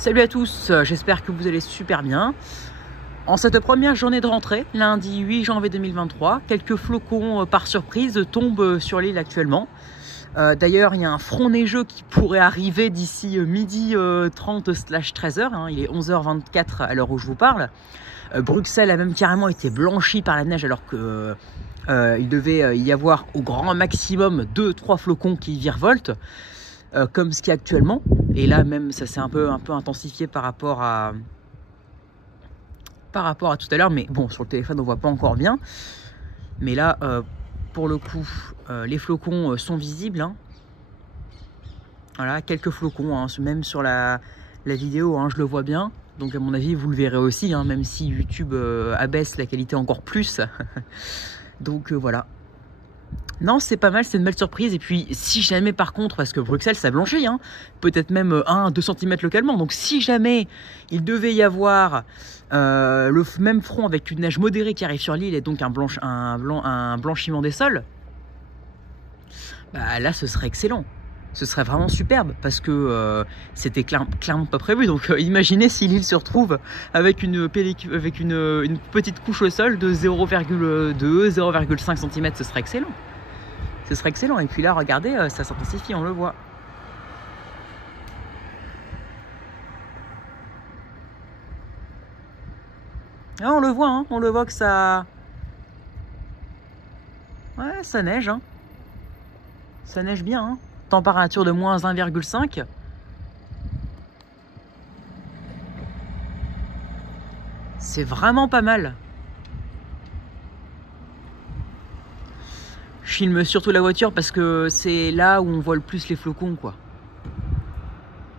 Salut à tous, j'espère que vous allez super bien. En cette première journée de rentrée, lundi 8 janvier 2023, quelques flocons par surprise tombent sur l'île actuellement. D'ailleurs, il y a un front neigeux qui pourrait arriver d'ici midi 30/13h, hein, il est 11h24 à l'heure où je vous parle. Bruxelles a même carrément été blanchie par la neige alors que il devait y avoir au grand maximum 2-3 flocons qui virevoltent. Comme ce qu'il y a actuellement, et là même ça s'est un peu intensifié par rapport à tout à l'heure, mais bon, sur le téléphone on voit pas encore bien, mais là pour le coup les flocons sont visibles, hein. Voilà, quelques flocons, hein, même sur la vidéo, hein, je le vois bien, donc à mon avis vous le verrez aussi, hein, même si YouTube abaisse la qualité encore plus. Donc voilà. Non, c'est pas mal, c'est une belle surprise. Et puis, si jamais par contre, parce que Bruxelles, ça blanchit, hein, peut-être même 1-2 cm localement. Donc, si jamais il devait y avoir le même front avec une neige modérée qui arrive sur l'île et donc un blanchiment des sols, bah là, ce serait excellent. Ce serait vraiment superbe parce que c'était clairement pas prévu. Donc, imaginez si l'île se retrouve avec une petite couche au sol de 0,2-0,5 cm, ce serait excellent. Ce serait excellent. Et puis là, regardez, ça s'intensifie, on le voit. Ah, on le voit, hein, on le voit que ça... Ouais, ça neige, hein. Ça neige bien, hein. Température de moins 1,5. C'est vraiment pas mal. Je filme surtout la voiture parce que c'est là où on voit le plus les flocons, quoi.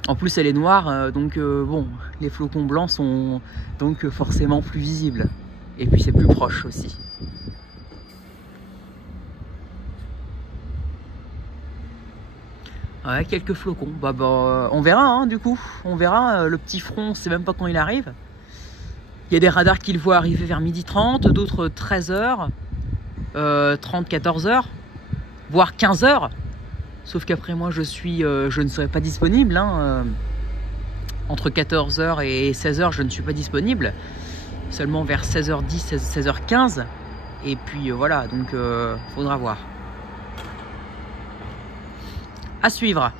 En plus, elle est noire, donc bon, les flocons blancs sont donc forcément plus visibles. Et puis c'est plus proche aussi. Ouais, quelques flocons. Bah, on verra, hein, du coup. On verra. Le petit front, on sait même pas quand il arrive. Il y a des radars qui le voient arriver vers 12h30, d'autres 13h. 14h, voire 15h, sauf qu'après moi je ne serai pas disponible, hein. Entre 14h et 16h je ne suis pas disponible, seulement vers 16h10, 16h15, et puis voilà, donc faudra voir. À suivre.